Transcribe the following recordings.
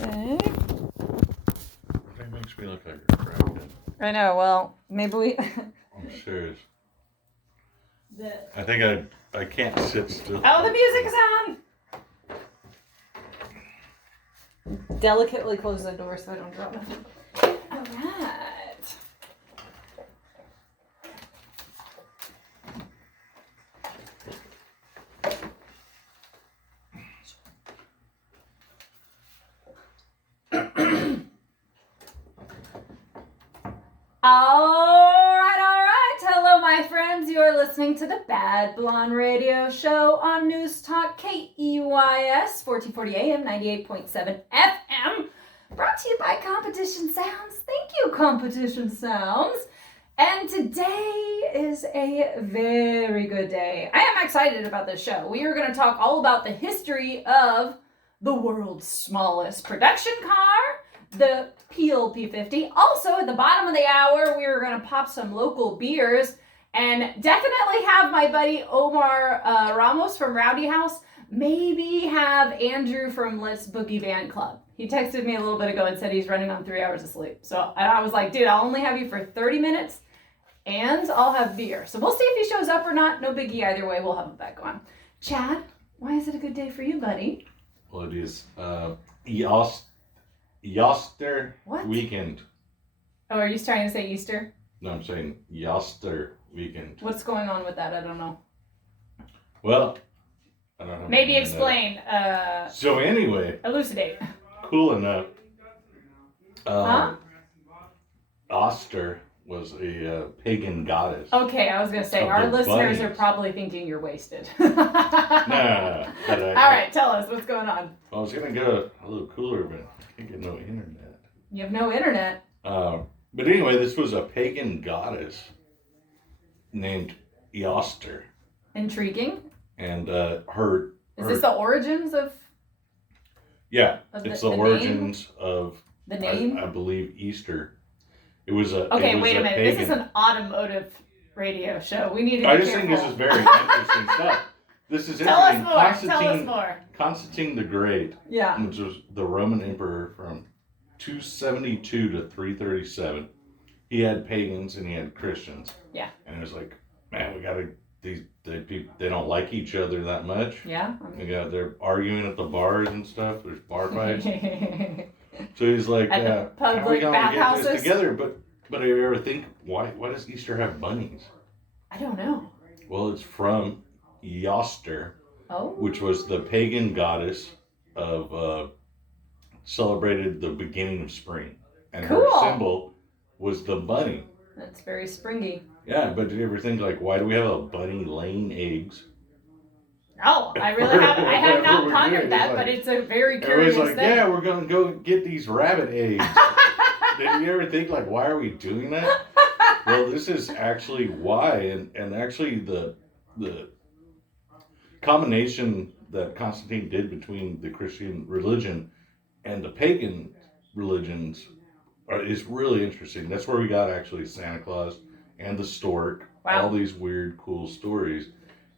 Okay. That makes me look like a crackhead. I know. Well, maybe we. I'm serious. I think I can't sit still. Oh, the music is on. Delicately close the door so I don't drop it. All right. All right. Hello, my friends. You are listening to the Bad Blonde Radio Show on News Talk KEYS 1440 AM 98.7 FM. Brought to you by Competition Sounds. Thank you, Competition Sounds. And today is a very good day. I am excited about this show. We are going to talk all about the history of the world's smallest production car, the Peel P50. Also, at the bottom of the hour, we are going to pop some local beers and definitely have my buddy Omar Ramos from Rowdy House. Maybe have Andrew from Let's Boogie Band Club. He texted me a little bit ago and said he's running on 3 hours of sleep. So I was like, dude, I'll only have you for 30 minutes and I'll have beer. So we'll see if he shows up or not. No biggie either way. We'll have him back on. Chad, why is it a good day for you, buddy? Well, it is Easter weekend. Oh, are you trying to say Easter? No, I'm saying Easter weekend. What's going on with that? I don't know. Well, I don't know. Maybe explain. So anyway. Elucidate. Cool enough. Huh? Oster was a pagan goddess. Okay, I was going to say, our listeners are probably thinking you're wasted. No. All right, tell us what's going on. I was going to go a little cooler, but I can't get no internet. You have no internet? But anyway, this was a pagan goddess named Easter. Intriguing. And Is this the origins of? Yeah, it's the origins of the name. I believe Easter. It was a. Okay, it was wait a minute. Pagan. This is an automotive radio show. We need to. I just think this is very interesting stuff. This is Tell us interesting. more. Tell us more. Constantine the Great. Yeah. Which was the Roman emperor from 272 to 337. He had pagans and he had Christians. Yeah. And it was like, man, we gotta. They don't like each other that much. Yeah. They're arguing at the bars and stuff. There's bar fights. So he's like, how are we gonna get this together? But I ever think, why does Easter have bunnies? I don't know. Well, it's from Easter, which was the pagan goddess of celebrated the beginning of spring, and her symbol was the bunny. That's very springy. Yeah, but did you ever think, like, why do we have a bunny laying eggs? No, I really haven't. I have not pondered that, but it's a very curious thing. It was like, thing. yeah, we're going to go get these rabbit eggs. Did you ever think, like, why are we doing that? Well, this is actually why, and actually the combination that Constantine did between the Christian religion and the pagan religions is really interesting. That's where we got actually Santa Claus and the stork, all these weird, cool stories.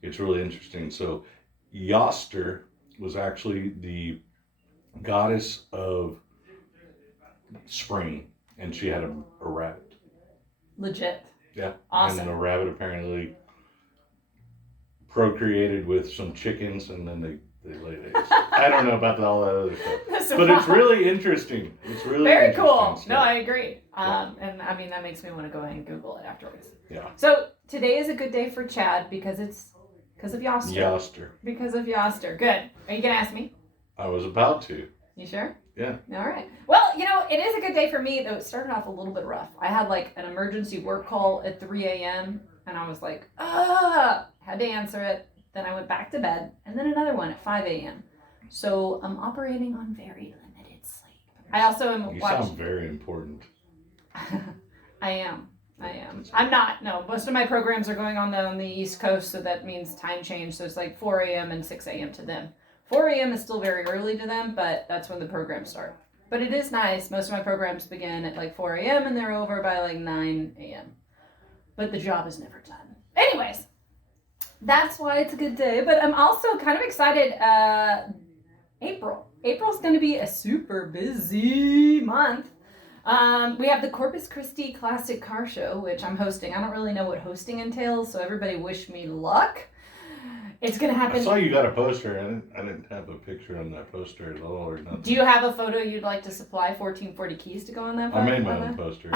It's really interesting. So, Easter was actually the goddess of spring, and she had a rabbit. Legit. Yeah. Awesome. And the rabbit apparently procreated with some chickens, and then they laid eggs. I don't know about all that other stuff. But it's really interesting. It's really very cool. Stuff. No, I agree. And I mean, that makes me want to go ahead and Google it afterwards. Yeah. So today is a good day for Chad because of Easter. Easter. Because of Easter. Good. Are you going to ask me? I was about to. You sure? Yeah. All right. Well, it is a good day for me, though it started off a little bit rough. I had like an emergency work call at 3 a.m. and I was like, had to answer it. Then I went back to bed and then another one at 5 a.m. So I'm operating on very limited sleep. I also am You sound very important. I am. I'm not. No, most of my programs are going on the East Coast, so that means time change. So it's like 4 a.m. and 6 a.m. to them. 4 a.m. is still very early to them, but that's when the programs start. But it is nice. Most of my programs begin at like 4 a.m. and they're over by like 9 a.m. But the job is never done. Anyways, that's why it's a good day. But I'm also kind of excited. April. April's going to be a super busy month. We have the Corpus Christi Classic Car Show, which I'm hosting. I don't really know what hosting entails, so everybody wish me luck. It's going to happen. I saw you got a poster. I didn't have a picture on that poster at all or nothing. Do you have a photo you'd like to supply 1440 keys to go on that photo? I made my own poster.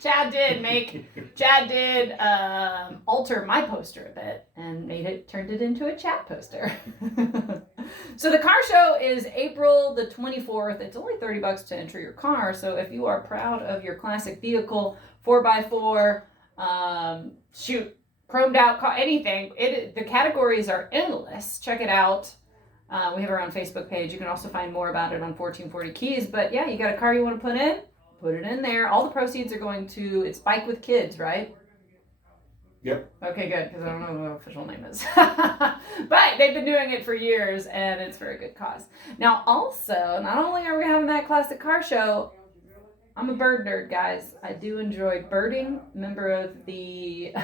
Chad did alter my poster a bit and turned it into a chat poster. So the car show is April the 24th. It's only $30 to enter your car. So if you are proud of your classic vehicle, 4x4, chromed out car, anything, the categories are endless. Check it out. We have our own Facebook page. You can also find more about it on 1440 Keys. But yeah, you got a car you want to put it in there. All the proceeds are going to, it's Bike with Kids, right? Yep. Okay, good, because I don't know what the official name is. But they've been doing it for years, and it's for a good cause. Now, also, not only are we having that classic car show, I'm a bird nerd, guys. I do enjoy birding. Member of the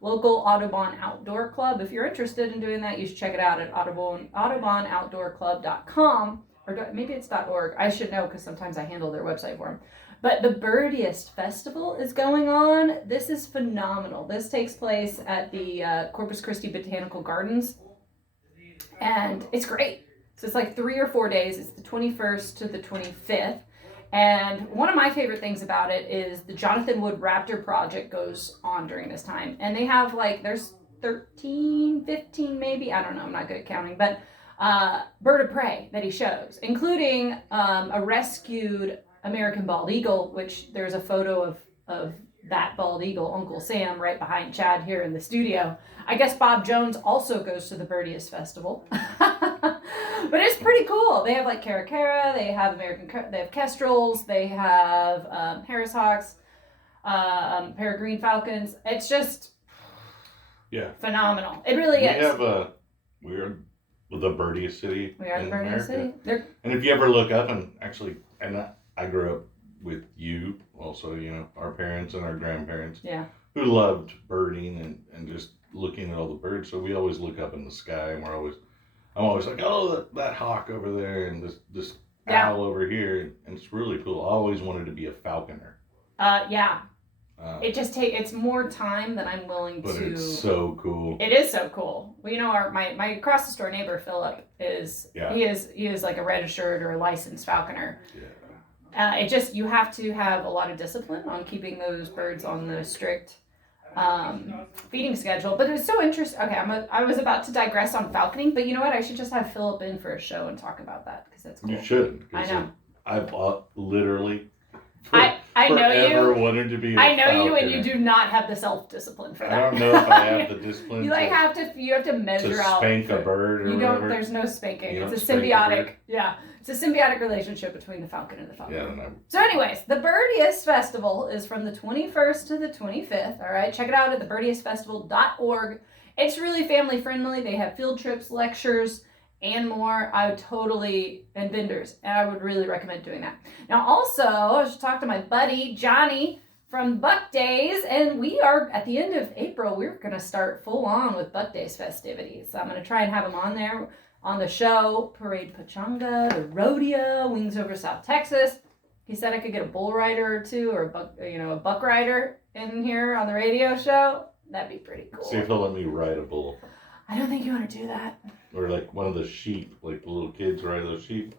local Audubon Outdoor Club. If you're interested in doing that, you should check it out at AudubonOutdoorClub.com. Or maybe it's .org. I should know because sometimes I handle their website for them. But the Birdiest Festival is going on. This is phenomenal. This takes place at the Corpus Christi Botanical Gardens. And it's great. So it's like 3 or 4 days. It's the 21st to the 25th. And one of my favorite things about it is the Jonathan Wood Raptor Project goes on during this time. And they have there's 13, 15 maybe. I don't know. I'm not good at counting. But bird of prey that he shows, including a rescued American bald eagle, which there's a photo of that bald eagle, Uncle Sam, right behind Chad here in the studio. I guess Bob Jones also goes to the Birdiest Festival. But it's pretty cool. They have caracara, they have they have kestrels, they have Harris hawks, peregrine falcons. It's just phenomenal. It really is. We're the birdiest city. We are the birdiest city. And if you ever look up I grew up with you, also, our parents and our grandparents, who loved birding and just looking at all the birds. So we always look up in the sky, and I'm always like, oh, that hawk over there, and this owl over here, and it's really cool. I always wanted to be a falconer. It's more time than I'm willing to. But it's so cool. It is so cool. Well, my across the store neighbor Philip is he is like a registered or a licensed falconer. Yeah. You have to have a lot of discipline on keeping those birds on the strict feeding schedule. But it was so interesting. Okay, I was about to digress on falconing, but you know what? I should just have Philip in for a show and talk about that because that's cool. You should. I know. I've literally. I know you. Wanted to be. I know you, and you do not have the self-discipline for that. I don't know if I have the discipline. You have to measure out. Spank a bird or whatever. There's no spanking. It's a symbiotic. It's a symbiotic relationship between the falcon and the falcon. Yeah, I don't know. So, anyways, the Birdiest Festival is from the 21st to the 25th. All right, check it out at thebirdiestfestival.org. It's really family friendly. They have field trips, lectures, and more. And vendors, and I would really recommend doing that. Now, also, I should talk to my buddy Johnny from Buck Days, and we are at the end of April. We're going to start full on with Buck Days festivities. So I'm going to try and have him on there on the show. Parade Pachanga, the rodeo, Wings Over South Texas. He said I could get a bull rider or two, or a buck rider in here on the radio show. That'd be pretty cool. See if he'll let me ride a bull. I don't think you want to do that. Or like one of the sheep, like the little kids ride those sheep.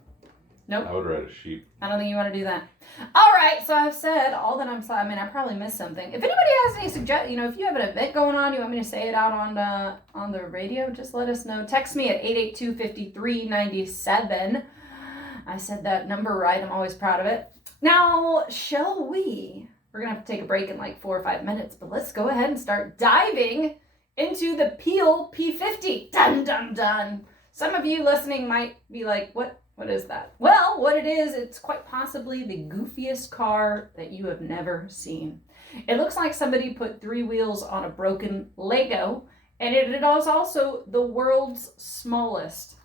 Nope. I would ride a sheep. I don't think you want to do that. All right, so I've said all that I probably missed something. If anybody has any suggestions, if you have an event going on, you want me to say it out on the radio, just let us know. Text me at 882-5397. I said that number right. I'm always proud of it. Now, shall we? We're going to have to take a break in 4 or 5 minutes, but let's go ahead and start diving into the Peel P50. Dun, dun, dun. Some of you listening might be like, what is that? Well, what it is, it's quite possibly the goofiest car that you have never seen. It looks like somebody put 3 wheels on a broken Lego, and it is also the world's smallest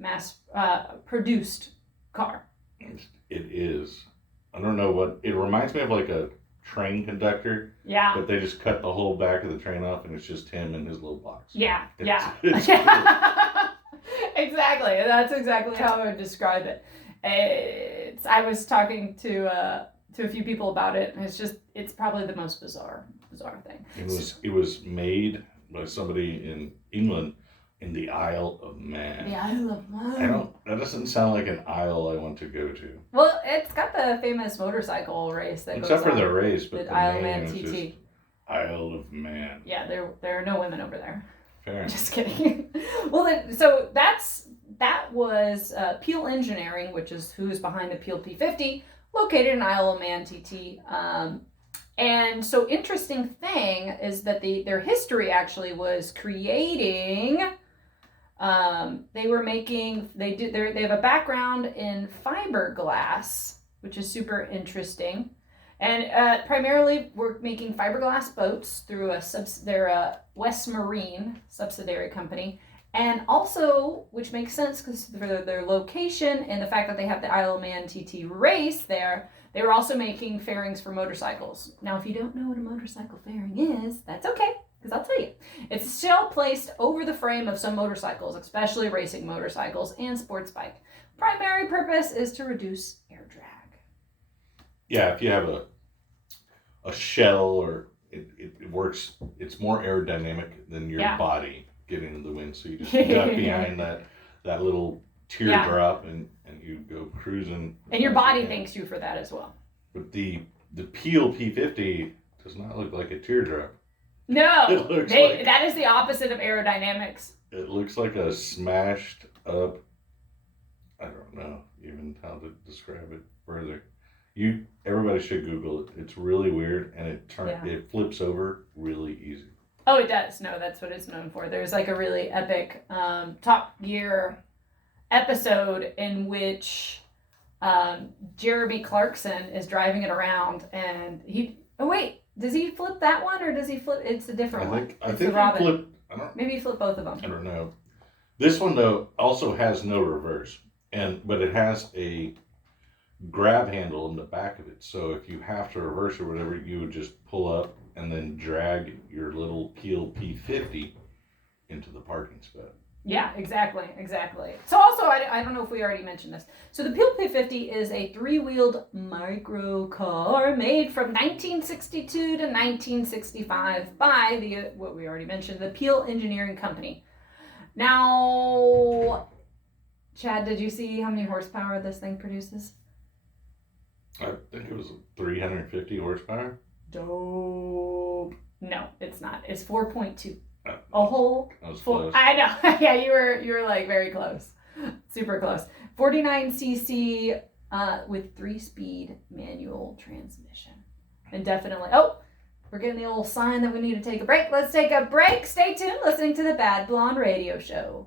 mass-produced car. It is. I don't know what, it reminds me of like a train conductor. Yeah. But they just cut the whole back of the train off and it's just him in his little box. Yeah. It's cool. Exactly. That's exactly how I would describe it. I was talking to a few people about it, and it's probably the most bizarre thing. It was made by somebody in England in the Isle of Man. The Isle of Man. That doesn't sound like an isle I want to go to. Well, it's got the famous motorcycle race that Except goes for the on. race, but The the Isle of name Man is TT. just Isle of Man. Yeah, there are no women over there. Fair. Just kidding. Well, that was Peel Engineering, which is who's behind the Peel P50, located in Isle of Man, TT. And so interesting thing is that their history actually was creating. They have a background in fiberglass, which is super interesting. And primarily, we're making fiberglass boats through their West Marine subsidiary company. And also, which makes sense because for their location and the fact that they have the Isle of Man TT race there, they were also making fairings for motorcycles. Now, if you don't know what a motorcycle fairing is, that's okay, because I'll tell you. It's a shell placed over the frame of some motorcycles, especially racing motorcycles and sports bike. Primary purpose is to reduce air drag. Yeah, if you have a shell or it works, it's more aerodynamic than your body getting in the wind. So you just duck behind that little teardrop and you go cruising. And your body thanks you for that as well. But the Peel P50 does not look like a teardrop. No, that is the opposite of aerodynamics. It looks like a smashed up, I don't know even how to describe it further. Everybody should Google it. It's really weird, and it flips over really easy. Oh, it does. No, that's what it's known for. There's like a really epic Top Gear episode in which Jeremy Clarkson is driving it around, and does he flip that one, or does he flip? It's a different one. I think he flipped. Maybe he flipped both of them. I don't know. This one though also has no reverse, but it has a grab handle in the back of it. So if you have to reverse or whatever, you would just pull up and then drag your little Peel P50 into the parking spot. Yeah, exactly. So also, I don't know if we already mentioned this. So the Peel P50 is a 3-wheeled microcar made from 1962 to 1965 by what we already mentioned, the Peel Engineering Company. Now, Chad, did you see how many horsepower this thing produces? I think it was 350 horsepower. Dope. No, it's not. It's 4.2. A whole. That was close. I know. Yeah, you were like very close. Super close. 49cc with 3-speed manual transmission. And definitely. Oh, we're getting the old sign that we need to take a break. Let's take a break. Stay tuned, listening to the Bad Blonde Radio Show.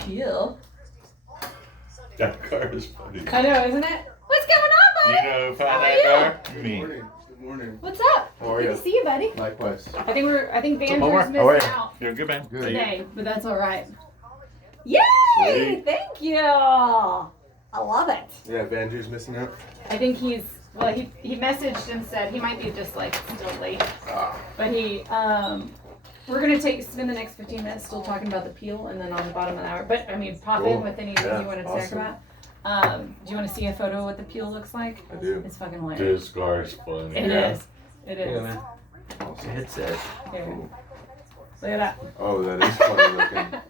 Peel. That car is funny. I know, isn't it? What's going on, buddy? You know who found that car? Me. Good morning. What's up? How are you? Good to see you, buddy. Likewise. I think Banter's How are missing you? out You're a good man. Good. today, but that's all right. Yay! Sweet. Thank you. I love it. Yeah, Banjo's missing out. I think he messaged and said he might be just like still late, but we're gonna spend the next 15 minutes still talking about the Peel, and then on the bottom of the hour. But I mean, pop in with any news you want to talk about. Do you want to see a photo of what the Peel looks like? I do. It's fucking hilarious. This car is funny. It is. It is. Yeah, man. Also headset. Here. Look at that. Oh, that is funny looking.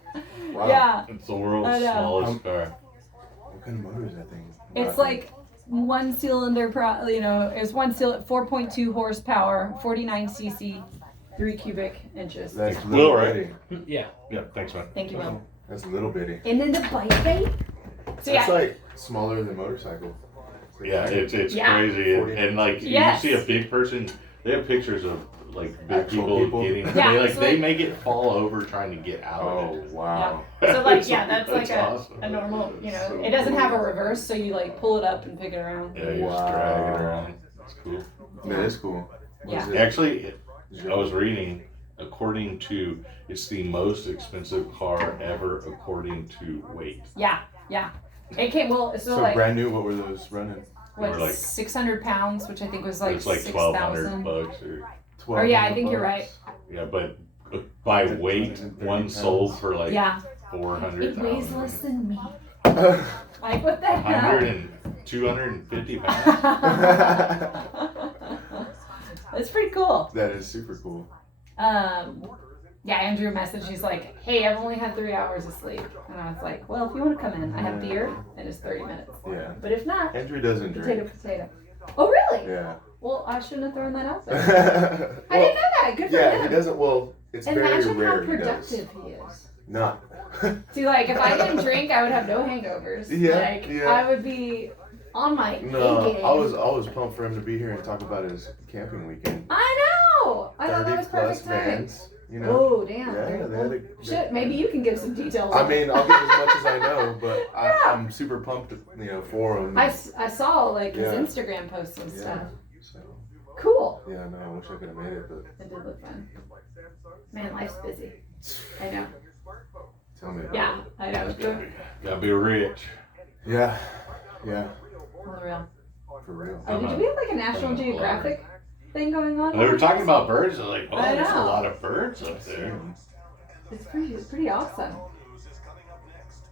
Wow. Yeah. It's the world's I know. smallest car. What kind of motor is that thing? It's like one cylinder, it's one cylinder, 4.2 horsepower, 49cc, 3 cubic inches. That's It's little Will, right? bitty. Yeah. Yeah, thanks, man. Thank you, Will. That's little bitty. And then the bike bay. So That's yeah, like smaller than motorcycle. Yeah, it's Yeah. crazy. And like, Yes. you see a big person, they have pictures of like big Actual people people? getting, Yeah, they make it fall over trying to get out Oh, of it. wow. so like, yeah, that's like awesome. a normal, So it doesn't have a cool. reverse, so you like pull it up and pick it around. Yeah, you just drag it around. It's cool. That is cool. What Yeah. is it? Actually, Is I was reading, according to, it's the most expensive car ever according to weight. Yeah. It came, So like, brand new, what were those running? They were like- 600 pounds, which I think was like It's like $1,200 6,000. or 12. Oh, yeah, I think you're right. yeah, but by weight, one sold for like Yeah. 400. It weighs less than me. Like, what the hell? 100 and 250 pounds. That's pretty cool. That is super cool. Yeah, Andrew messaged. He's like, "Hey, I've only had 3 hours of sleep," and I was like, "Well, if you want to come in, I have beer and it's 30 minutes. Yeah. But if not, Andrew doesn't drink. potato." Oh, really? Yeah. Well, I shouldn't have thrown that out there. Well, I didn't know that. Good for yeah, him. he doesn't. Well, it's very Imagine rare how he does. productive he is. Not. See, like, if I didn't drink, I would have no hangovers. Yeah, Like, yeah. I would be on my No, A game. I was pumped for him to be here and talk about his camping weekend. I know. I thought that was 30 plus perfect timing. vans. You know. Oh, damn. Yeah, There- they well, had shit, maybe you can give some details. I on it. mean, I'll give as much as I know, but Yeah. I'm super pumped, for him. I saw, like, his Yeah. Instagram posts and Yeah. stuff. So, Cool. yeah, no, I wish I could have made it, but It did look fun. Man, life's busy. I know. tell me about Yeah, it. I know. Gotta be rich. Yeah, yeah, For real. for real. Oh, do we have, like, a National Geographic thing going on? They were talking about birds. I was like, oh, I there's a know. lot of birds up there. It's pretty awesome.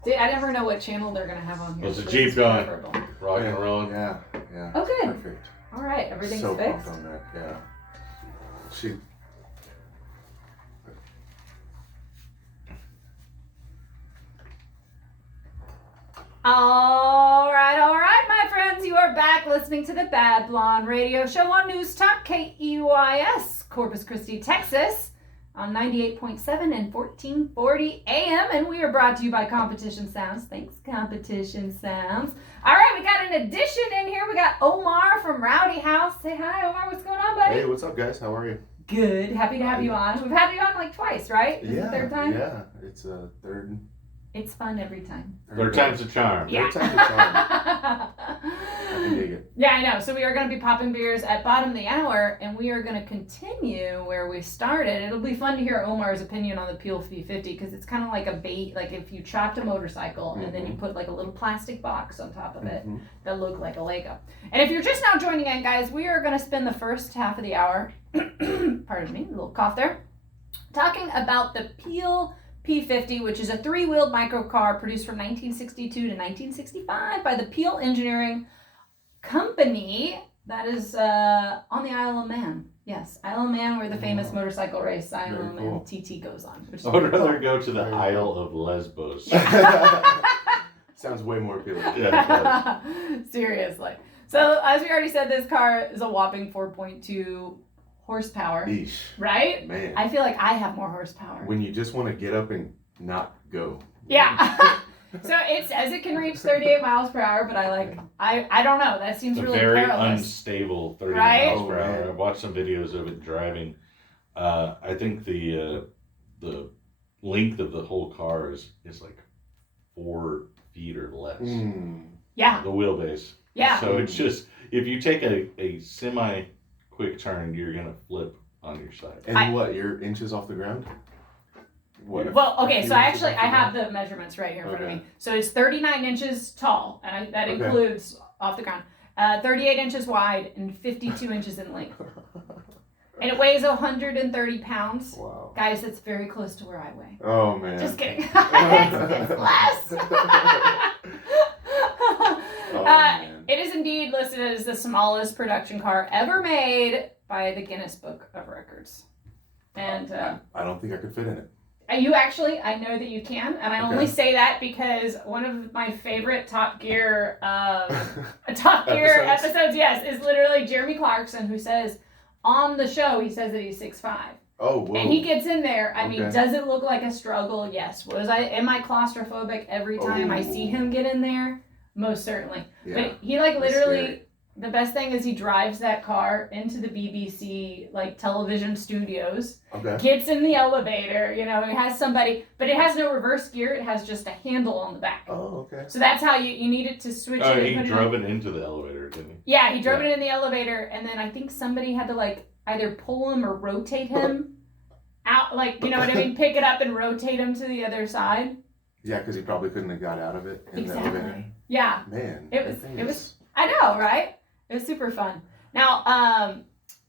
See, I never know what channel they're gonna have on here. There's a so Jeep it's going. preferable. Rock and rolling. Yeah, yeah. Oh, good. Perfect. All right, everything's So fixed. pumped on that. Yeah. She. All right, my friends. You are back listening to the Bad Blonde Radio Show on News Talk KEYS, Corpus Christi, Texas, on 98.7 and 1440 AM. And we are brought to you by Competition Sounds. Thanks, Competition Sounds. All right, we got an addition in here. We got Omar from Rowdy House. Say hi, Omar. What's going on, buddy? Hey, what's up, guys? How are you? Good. Happy to have you on. We've had you on like twice, right? This is the third time? Yeah, it's a third. It's fun every time. Third time's a charm. Third time's a charm. I can dig it. Yeah, I know. So we are going to be popping beers at bottom of the hour, and we are going to continue where we started. It'll be fun to hear Omar's opinion on the Peel P50 because it's kind of like a bait. Like if you chopped a motorcycle and then you put like a little plastic box on top of it that looked like a Lego. And if you're just now joining in, guys, we are going to spend the first half of the hour, pardon me, a little cough there, talking about the Peel P50, which is a 3-wheeled microcar produced from 1962 to 1965 by the Peel Engineering Company. That is on the Isle of Man. Yes, Isle of Man, where the famous motorcycle race Isle Very of Man cool. TT goes on. Which is I would pretty rather cool. go to the Very Isle cool. of Lesbos. Sounds way more appealing. Yeah, it does. Seriously. So, as we already said, this car is a whopping 4.2 horsepower, Eesh. right? Man. I feel like I have more horsepower. When you just want to get up and not go. Yeah. So it says it can reach 38 miles per hour, but I don't know. That seems It's a really very perilous. unstable 30 Right? miles per Oh, hour. man. I've watched some videos of it driving. I think the length of the whole car is like 4 feet or less. Yeah. The wheelbase. Yeah. So it's just, if you take a semi quick turn, you're going to flip on your side. And what, you're inches off the ground? What? Well, okay, a so few I inches actually, off the I have ground? the measurements right here in front of Okay. me. So it's 39 inches tall, and that Okay. includes off the ground. 38 inches wide and 52 inches in length. And it weighs 130 pounds. Wow. Guys, that's very close to where I weigh. Oh, man. Just kidding. it's less. Oh, man. It is indeed listed as the smallest production car ever made by the Guinness Book of Records. And I don't think I could fit in it. you actually, I know that you can, and I Okay. only say that because one of my favorite Top Gear Episodes? episodes, yes, is literally Jeremy Clarkson, who says on the show, he says that he's 6'5". Oh, whoa. And he gets in there. I mean, Okay. does it look like a struggle? Yes. Am I claustrophobic every time I see him get in there? Most certainly. Yeah. But he That's literally, scary. the best thing is he drives that car into the BBC television studios, Okay. gets in the elevator, it has somebody, but it has no reverse gear. It has just a handle on the back. Oh, okay. So that's how you need it to switch Oh, it. he and put drove it in. it into the elevator, didn't he? Yeah, he drove Yeah. it in the elevator, and then I think somebody had to either pull him or rotate him out, you know what I mean? Pick it up and rotate him to the other side. Yeah, because he probably couldn't have got out of it in the elevator. Exactly. Yeah, Man. It that was- thing it was- is- I know, right? It was super fun. Now,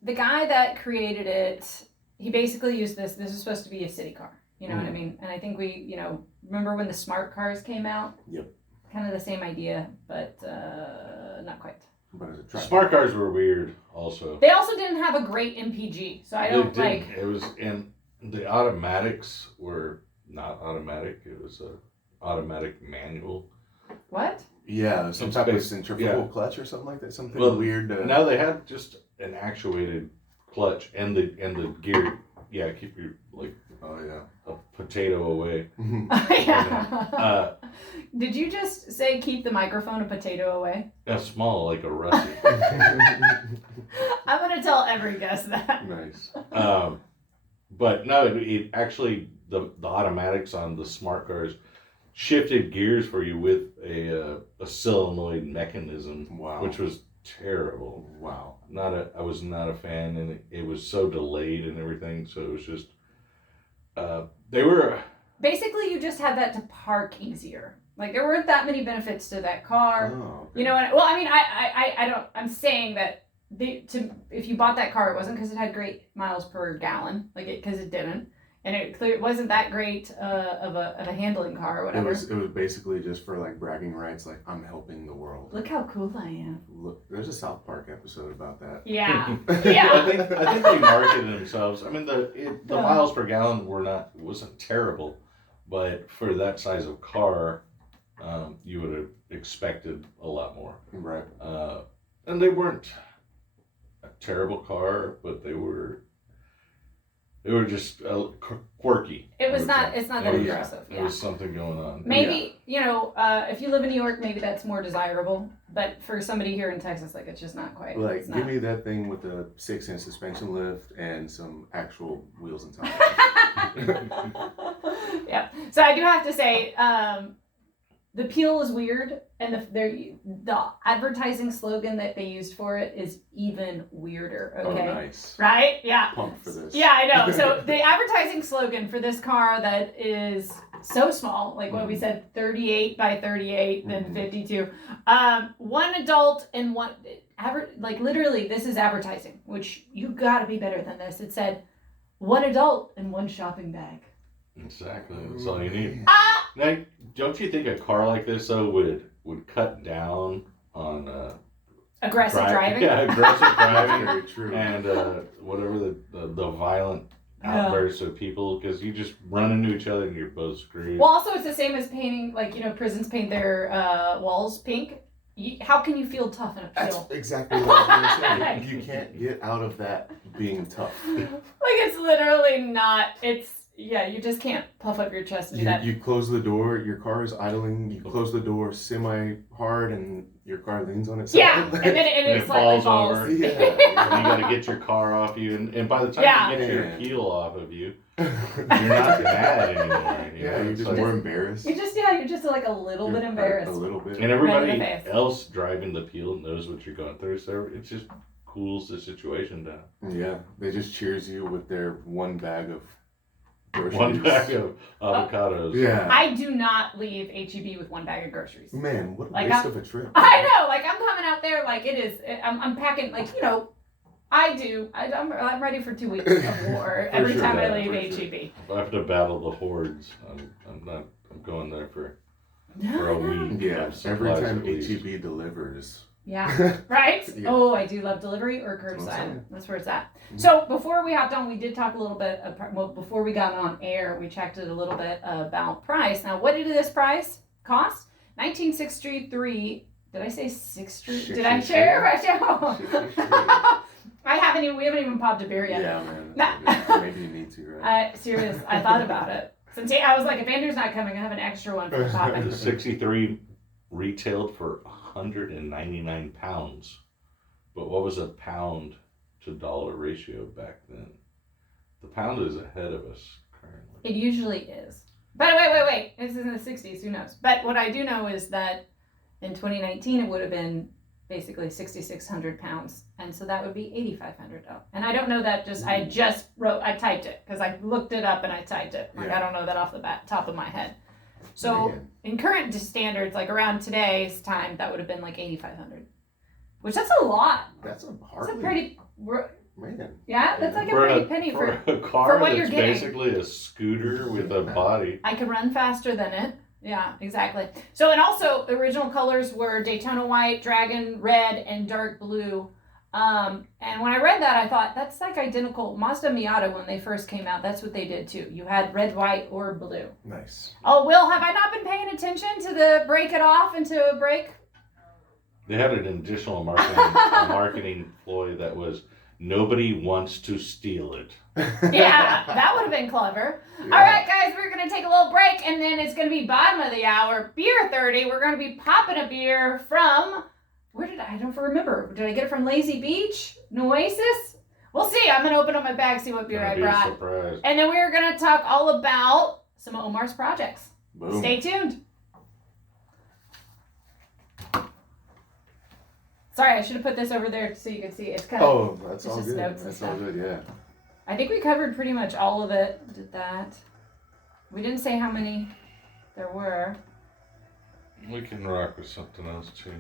the guy that created it, he basically used this. This is supposed to be a city car. You know what I mean? And I think we, remember when the smart cars came out? Yep. Kind of the same idea, but not quite. But as a truck. Smart cars were weird also. They also didn't have a great MPG, so I don't like. It was, and the automatics were not automatic. It was a automatic manual. What? Yeah, some It's type of based- centrifugal clutch or something like that. Something Well, weird. No, they had just an actuated clutch and the gear. Yeah, keep your Oh yeah. a potato away. Yeah. Did you just say keep the microphone a potato away? That's small, like a rusty. I'm gonna tell every guest that. Nice. But no, it actually the automatics on the smart cars shifted gears for you with a solenoid mechanism, Wow. which was terrible. Wow. I was not a fan, and it was so delayed and everything. So it was just they were. Basically, you just had that to park easier. Like there weren't that many benefits to that car. Oh, okay. You know what? Well, I mean, I don't. I'm saying that if you bought that car, it wasn't because it had great miles per gallon, because it didn't, and it wasn't that great of a handling car or It whatever. was bragging rights, like bragging rights, like I'm helping the world. Look how cool I am. Look, there's a South Park episode about that. Yeah. I Yeah. think they marketed themselves. I mean, the miles per gallon wasn't terrible, but for that size of car, you would have expected a lot more. Right. And they weren't a terrible car, but they were just quirky. It's not that There was- aggressive. There Yeah. was something going on. Maybe, if you live in New York, maybe that's more desirable. But for somebody here in Texas, it's just not quite. Like, it's give not. me that thing with a 6-inch suspension lift and some actual wheels and tires. Yeah. So I do have to say, the Peel is weird, and the advertising slogan that they used for it is even weirder. Okay. Oh, nice. Right? Yeah. Pumped for this. Yeah, I know. So the advertising slogan for this car that is so small, like what we said, 38 by 38, then 52. One adult and one literally this is advertising, which you got to be better than this. It said one adult and one shopping bag. Exactly. That's all you need. Ah! Now, don't you think a car like this though would cut down on Aggressive driving. Yeah, aggressive driving. Very true. And whatever the violent outbursts of people, because you just run into each other and you're both screwed. Well, also it's the same as painting, prisons paint their walls pink. How can you feel tough in a That's Peel? exactly what I was going to say. You can't get out of that being tough. It's literally not. You just can't puff up your chest and do that. You close the door, your car is idling, you close the door semi-hard and your car leans on itself. Yeah, and then it slightly falls. over. Yeah. You got to get your car off you, and by the time you get your Peel off of you, you're not mad anymore. You're It's just like- more embarrassed. You're just like a little bit embarrassed. A little bit. And Right in the everybody face. else driving the Peel knows what you're going through, so it just cools the situation down. Yeah, they just cheers you with their one bag of groceries. One bag of avocados. Yeah. I do not leave HEB with one bag of groceries. Man, what a Like, waste of a trip. I know, I'm coming out there I'm packing, I do. I'm ready for 2 weeks of war every sure, time I yeah, leave for sure. HEB. If I have to battle the hordes, I'm going there for a week. Yeah, of every supplies time at least. HEB delivers. Yeah, right? Yeah. Oh, I do love delivery or That's what I'm curbside. saying. That's where it's at. So before we hopped on, we did talk a little bit, before we got on air, we checked it a little bit about price. Now, what did this price cost? 1963, did I say 6th Street? Did I share my show? we haven't even popped a beer yet. Yeah, man. Nah. Maybe you need to, right? Serious, I thought about it. Since I was like, if Andrew's not coming, I have an extra one for popping. The 63 retailed for 199 pounds. But what was a pound to dollar ratio back then? The pound is ahead of us currently. It usually is. But wait. This is in the 60s. Who knows? But what I do know is that in 2019, it would have been basically 6,600 pounds. And so that would be $8,500. And I don't know that I typed it because I looked it up and I typed it. I don't know that off the top of my head. So Man. in current standards, around today's time, that would have been $8,500. Which that's a lot. That's a That's hardly. a pretty, Man. Yeah, that's like a For pretty penny for for. a car what you're that's getting. basically a scooter with a body. I can run faster than it. Yeah, exactly. So, and also, original colors were Daytona white, dragon red, and dark blue. And when I read that, I thought that's like identical. Mazda Miata, when they first came out, that's what they did too. You had red, white, or blue. Nice. Oh, Will, have I not been paying attention to the break it off into a break? They had an additional marketing ploy that was nobody wants to steal it. Yeah, that would have been clever. Yeah. All right, guys, we're going to take a little break, and then it's going to be bottom of the hour, beer 30. We're going to be popping a beer from, I don't remember. Did I get it from Lazy Beach? Oasis? We'll see. I'm going to open up my bag, see what beer I brought. Surprise. And then we're going to talk all about some of Omar's projects. Boom. Stay tuned. Sorry, I should have put this over there so you can see. It's kind of. Oh, that's it's all just good. notes and That's stuff. all good, yeah. I think we covered pretty much all of it. Did that. We didn't say how many there were. We can rock with something else too.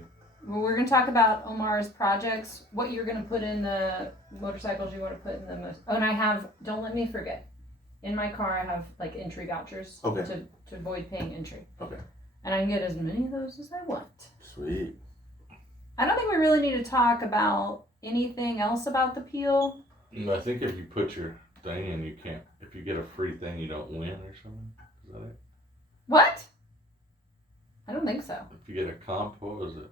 Well, we're going to talk about Omar's projects, what you're going to put in the motorcycles you want to put in the most. Oh, and I have, don't let me forget, in my car I have like entry vouchers Okay. to avoid paying entry. Okay. And I can get as many of those as I want. Sweet. I don't think we really need to talk about anything else about the Peel. I think if you put your thing in, you can't. If you get a free thing, you don't win or something. Is that it? What? I don't think so. If you get a comp, what was it?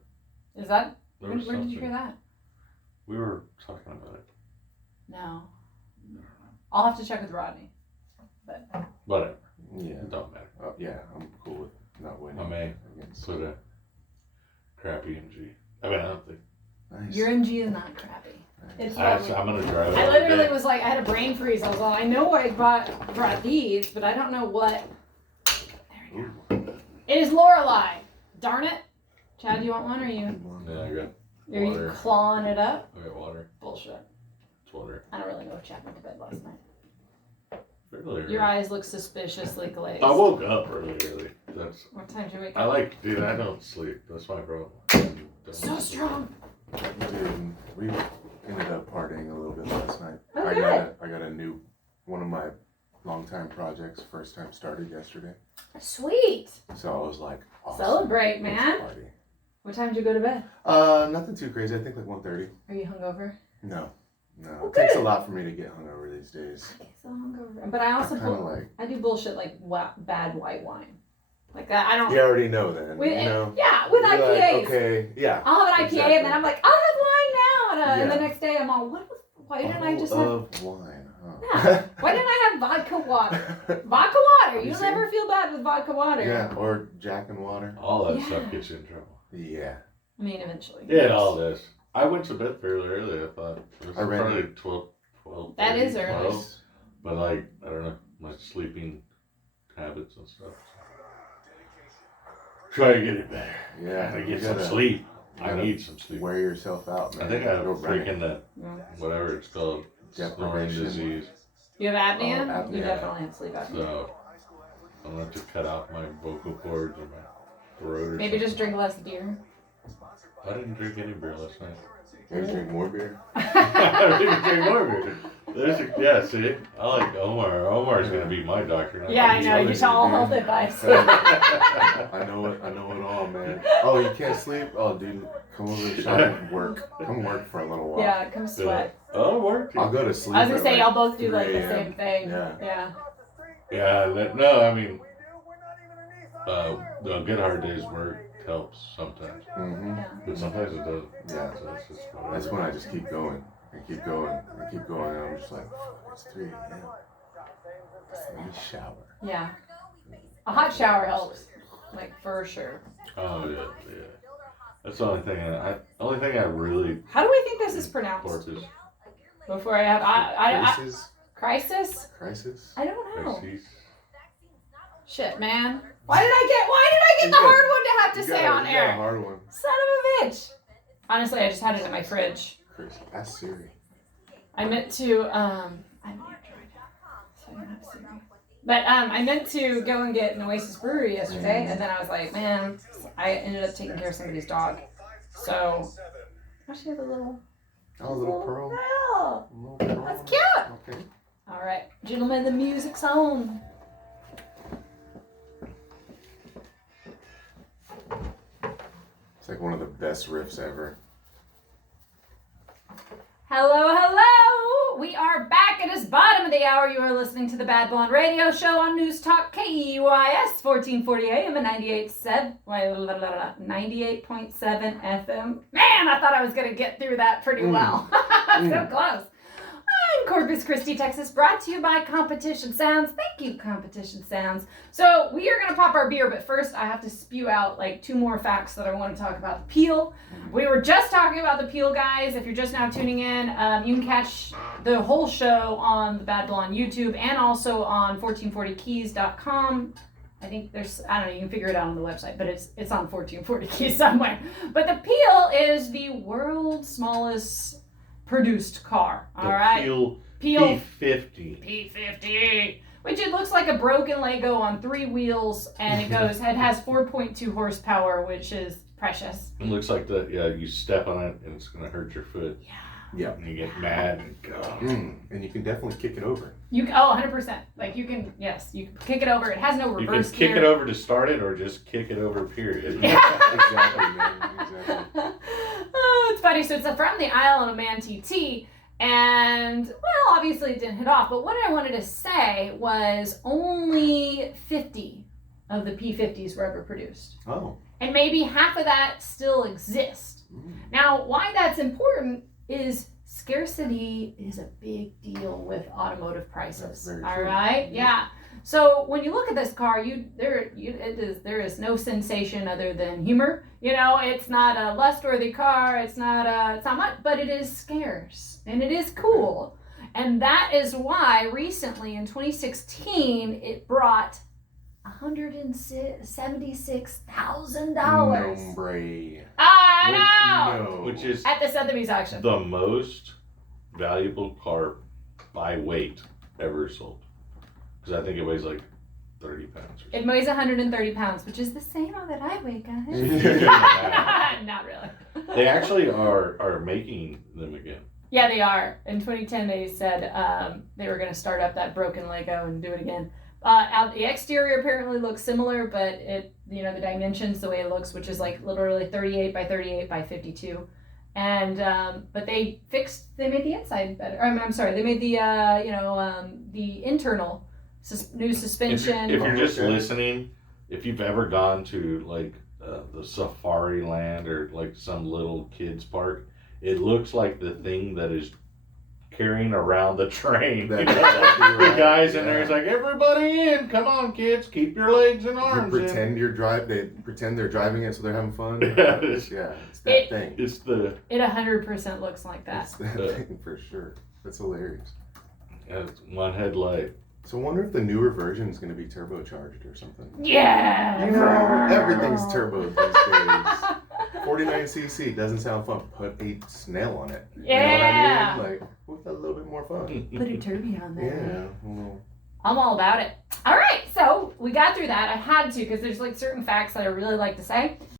Is that, There where was did you something. hear that? We were talking about it. No. I'll have to check with Rodney. But Whatever. Yeah. It don't matter. Yeah, I'm cool with not winning. I may against. put a crappy MG. I mean, I don't think. Nice. your MG is not crappy. It's lovely. I'm gonna drive it. I all literally day. was like, I had a brain freeze. I was like, I know I brought these, but I don't know what. There we go. It is Lorelei. Darn it. Chad, you want one or you? Yeah, I got Are you water. clawing it up? I got water. Bullshit. It's water. I don't really know if Chad went to bed last night. Really. Your eyes look suspiciously glazed. I woke up really early. That's. What time did you wake I up? like, dude. I don't sleep. That's my problem. So strong. Dude, we ended up partying a little bit last night. Oh, I good. got a new, one of my longtime projects, first time started yesterday. Sweet. So I was like, awesome. Celebrate, Let's man. party. What time did you go to bed? Nothing too crazy. I think like 1:30. Are you hungover? No. Well, It takes a good. lot for me to get hungover these days. I get so hungover. But I also Kind of like, I do bullshit like bad white wine. Like that. I don't. you already know then, With, you know? Yeah, with You're IPAs. like, okay, yeah. I'll have an IPA Exactly. and then I'm like, I'll have wine now. And Yeah. the next day I'm all, why didn't I just have, of wine, huh? yeah, why didn't I have vodka water? Vodka water. You You'll see? never feel bad with vodka water. Yeah, or Jack and water. All that Yeah. stuff gets you in trouble. Yeah. I mean, eventually. Yeah, all this. I went to bed fairly early. I thought it was I read probably it. 12. That is early. 12. But like, I don't know, my sleeping habits and stuff. Try to get it better. Yeah. I you get some gotta- sleep. you I gotta need some sleep. Wear yourself out, man. I think I have Go running. freaking that, Yeah. whatever it's called, snoring Deprivation. disease. You have apnea? Oh, apnea. You definitely have sleep apnea. So I'm gonna have to cut out my vocal cords or my throat or Maybe something. just drink less beer. I didn't drink any beer last night. Maybe drink more beer. I didn't drink more beer. Yeah, see? I like Omar. Omar's gonna be my doctor. not Yeah, gonna I be know. You yours. tell all health advice. I know it all, man. Oh, you can't sleep? Oh, dude, come over to the shop and work. Come work for a little while. Yeah, come sweat. Oh, work. I'll go to sleep. I was gonna at say, like y'all both do like the 3 a.m. same thing. Yeah. Yeah. Yeah, no, I mean, a good hard day's work helps sometimes, Mm-hmm. Yeah. but sometimes it doesn't. Yeah. So it's just whatever. That's when I just keep going and keep going and keep going, and I'm just like, fuck, it's 3 a.m. Let me shower. Yeah. A hot shower helps. Like, for sure. Oh yeah. That's the only thing. Only thing I really How do we think this is pronounced? pork is Before I have. I Crisis? Crisis? I don't know. crises. Shit, man. Why did I get the hard one to have to say on You got a air? hard one. Son of a bitch. Honestly, I just had it in my fridge. Chris, that's Siri. I meant to, I'm Android, so I don't have Siri. But I meant to go and get an Oasis Brewery yesterday, and then I was like, man, I ended up taking care of somebody's dog. So, I should have a little Oh, a little pearl. Pearl. A little pearl. That's cute. Okay. All right, gentlemen, the music's on. It's like one of the best riffs ever. Hello, hello! We are back. It is bottom of the hour. You are listening to the Bad Blonde Radio Show on News Talk KEYS 1440 AM and 98.7 FM. Man, I thought I was going to get through that pretty well. So close. In Corpus Christi, Texas, brought to you by Competition Sounds. Thank you, Competition Sounds. So we are going to pop our beer, but first I have to spew out like 2 more facts that I want to talk about the Peel. We were just talking about the Peel, guys. If you're just now tuning in, you can catch the whole show on the Bad Blonde YouTube and also on 1440keys.com. I think there's, I don't know, you can figure it out on the website, but it's on 1440 Keys somewhere. But the Peel is the world's smallest produced car. All right. Peel P50. P50, which it looks like a broken Lego on 3 wheels, and it has 4.2 horsepower, which is precious. It looks like you step on it and it's gonna hurt your foot. Yeah. Yeah. And you get mad and go. And you can definitely kick it over. 100%. Like you can kick it over. It has no reverse You can kick gear. it over to start it or just kick it over, period. Exactly, man. Exactly. Oh, it's funny. So it's from the Isle of Man TT. And, well, obviously it didn't hit off. But what I wanted to say was only 50 of the P50s were ever produced. Oh. And maybe half of that still exist. Now, why that's important is scarcity is a big deal with automotive prices. All right? Yeah. So when you look at this car, there is no sensation other than humor. You know, it's not a lust-worthy car. It's not much, but it is scarce and it is cool. And that is why recently in 2016 it brought $176,000. Nombre. I know. Which is At the Sotheby's auction. the most valuable car by weight ever sold. Because I think it weighs like 30 pounds. It weighs 130 pounds, which is the same that I weigh, guys. Not really. They actually are making them again. Yeah, they are. In 2010, they said they were going to start up that broken Lego and do it again. The exterior apparently looks similar, but the dimensions, the way it looks, which is like literally 38 by 38 by 52. And but they made the inside better. I'm sorry, they made the internal new suspension. If you're just listening, if you've ever gone to like the Safari Land or like some little kids park, it looks like the thing that is carrying around the train. That's The exactly right. guys in there is like, everybody in, come on kids, keep your legs and arms You in. they pretend they're driving it so they're having fun. Yeah, It's that thing. It's the It 100% looks like that. It's that thing for sure. That's hilarious. one headlight. So I wonder if the newer version is going to be turbocharged or something. Yeah. You know, everything's turbo these days. 49cc doesn't sound fun. Put a snail on it. Yeah. You know what I mean? Like, with a little bit more fun. Put a turby on there. Yeah. Well, I'm all about it. All right, so we got through that. I had to because there's like certain facts that I really like to say.